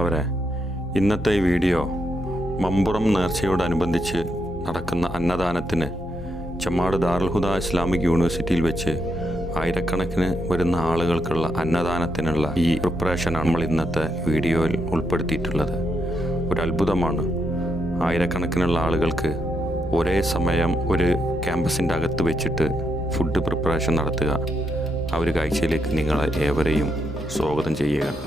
പ്രിയമുള്ളവരെ, ഇന്നത്തെ ഈ വീഡിയോ മമ്പുറം നേർച്ചയോടനുബന്ധിച്ച് നടക്കുന്ന അന്നദാനത്തിന് ചെമ്മാട് ദാറുൽ ഇസ്ലാമിക് യൂണിവേഴ്സിറ്റിയിൽ വെച്ച് ആയിരക്കണക്കിന് വരുന്ന ആളുകൾക്കുള്ള അന്നദാനത്തിനുള്ള ഈ പ്രിപ്പറേഷനാണ് നമ്മൾ ഇന്നത്തെ വീഡിയോയിൽ ഉൾപ്പെടുത്തിയിട്ടുള്ളത്. ഒരു അത്ഭുതമാണ്. ആയിരക്കണക്കിനുള്ള ആളുകൾക്ക് ഒരേ സമയം ഒരു ക്യാമ്പസിൻ്റെ അകത്ത് വെച്ചിട്ട് ഫുഡ് പ്രിപ്പറേഷൻ നടത്തുക. ആ ഒരു കാഴ്ചയിലേക്ക് നിങ്ങളെ ഏവരെയും സ്വാഗതം ചെയ്യുകയാണ്.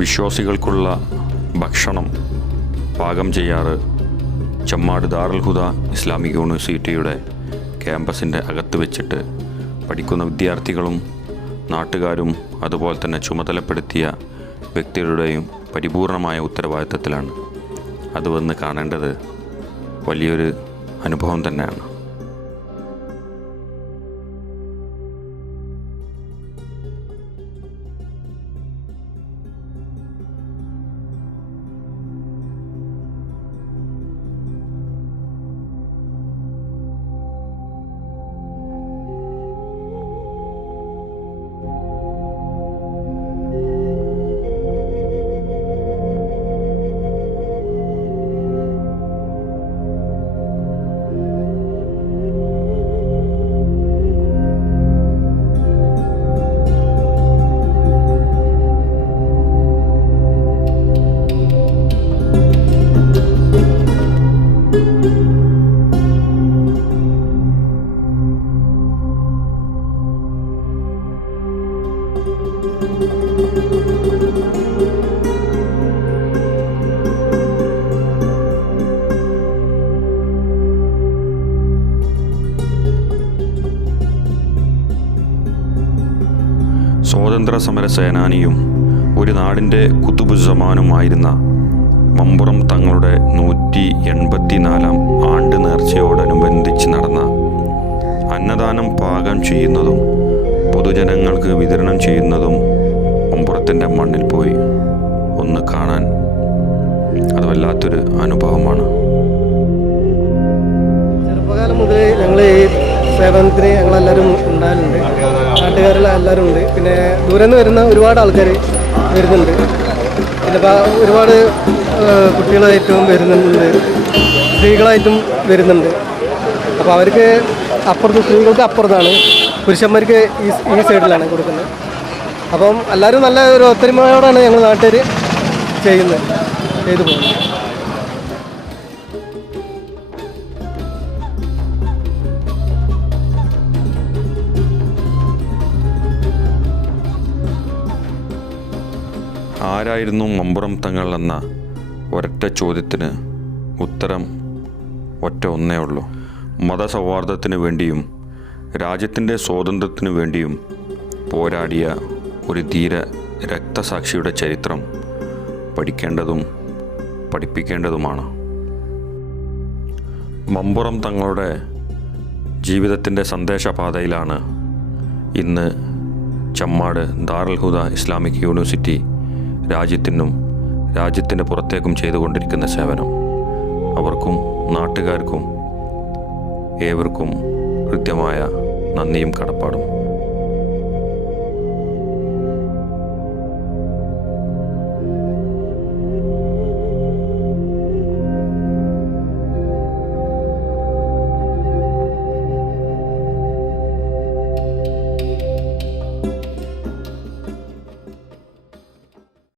വിശ്വാസികൾക്കുള്ള ഭക്ഷണം പാകം ചെയ്യാറ് ചെമ്മാട് ദാറുൽ ഇസ്ലാമിക് യൂണിവേഴ്സിറ്റിയുടെ ക്യാമ്പസിൻ്റെ അകത്ത് വെച്ചിട്ട് പഠിക്കുന്ന വിദ്യാർത്ഥികളും നാട്ടുകാരും അതുപോലെ തന്നെ ചുമതലപ്പെടുത്തിയ വ്യക്തികളുടെയും പരിപൂർണമായ ഉത്തരവാദിത്തത്തിലാണ്. അത് വന്ന് കാണേണ്ടത് വലിയൊരു അനുഭവം തന്നെയാണ്. സ്വാതന്ത്ര്യ സമര സേനാനിയും ഒരു നാടിൻ്റെ കുതുബുസമാനുമായിരുന്ന മമ്പുറം തങ്ങളുടെ 184 ആണ്ട് നേർച്ചയോടനുബന്ധിച്ച് നടന്ന അന്നദാനം പാകം ചെയ്യുന്നതും പൊതുജനങ്ങൾക്ക് വിതരണം ചെയ്യുന്നതും മമ്പുറത്തിൻ്റെ മണ്ണിൽ പോയി ഒന്ന് കാണാൻ അത് വല്ലാത്തൊരു അനുഭവമാണ്. ചെറുപ്പകാലം മുതൽ ഞങ്ങൾ ഈ സേവനത്തിന് ഞങ്ങളെല്ലാവരും ഉണ്ടാകലുണ്ട്. നാട്ടുകാരെല്ലാം എല്ലാവരും ഉണ്ട്. പിന്നെ ദൂരെ നിന്ന് വരുന്ന ഒരുപാട് ആൾക്കാർ വരുന്നുണ്ട്. പിന്നെ ഒരുപാട് കുട്ടികളായിട്ടും വരുന്നുണ്ട്, സ്ത്രീകളായിട്ടും വരുന്നുണ്ട്. അപ്പോൾ അവർക്ക് അപ്പുറത്ത്, സ്ത്രീകൾക്ക് അപ്പുറത്താണ്, പുരുഷന്മാർക്ക് ഈ സൈഡിലാണ് കൊടുക്കുന്നത്. അപ്പം എല്ലാവരും നല്ല ഒരു ഒത്തൊരുമയോടാണ് ഞങ്ങൾ നാട്ടുകാർ ചെയ്തു പോകുന്നത്. ആരായിരുന്നു മമ്പുറം തങ്ങൾ എന്ന ഒരൊറ്റ ചോദ്യത്തിന് ഉത്തരം ഒന്നേ ഉള്ളൂ. മതസൗഹാർദ്ദത്തിന് വേണ്ടിയും രാജ്യത്തിൻ്റെ സ്വാതന്ത്ര്യത്തിനു വേണ്ടിയും പോരാടിയ ഒരു ധീര രക്തസാക്ഷിയുടെ ചരിത്രം പഠിക്കേണ്ടതും പഠിപ്പിക്കേണ്ടതുമാണ്. മമ്പുറം തങ്ങളുടെ ജീവിതത്തിൻ്റെ സന്ദേശപാതയിലാണ് ഇന്ന് ചെമ്മാട് ദാറുൽ ഇസ്ലാമിക് യൂണിവേഴ്സിറ്റി രാജ്യത്തിനും രാജ്യത്തിൻ്റെ പുറത്തേക്കും ചെയ്തുകൊണ്ടിരിക്കുന്ന സേവനം. അവർക്കും നാട്ടുകാർക്കും ഏവർക്കും കൃത്യമായ നന്ദിയും കടപ്പാടും.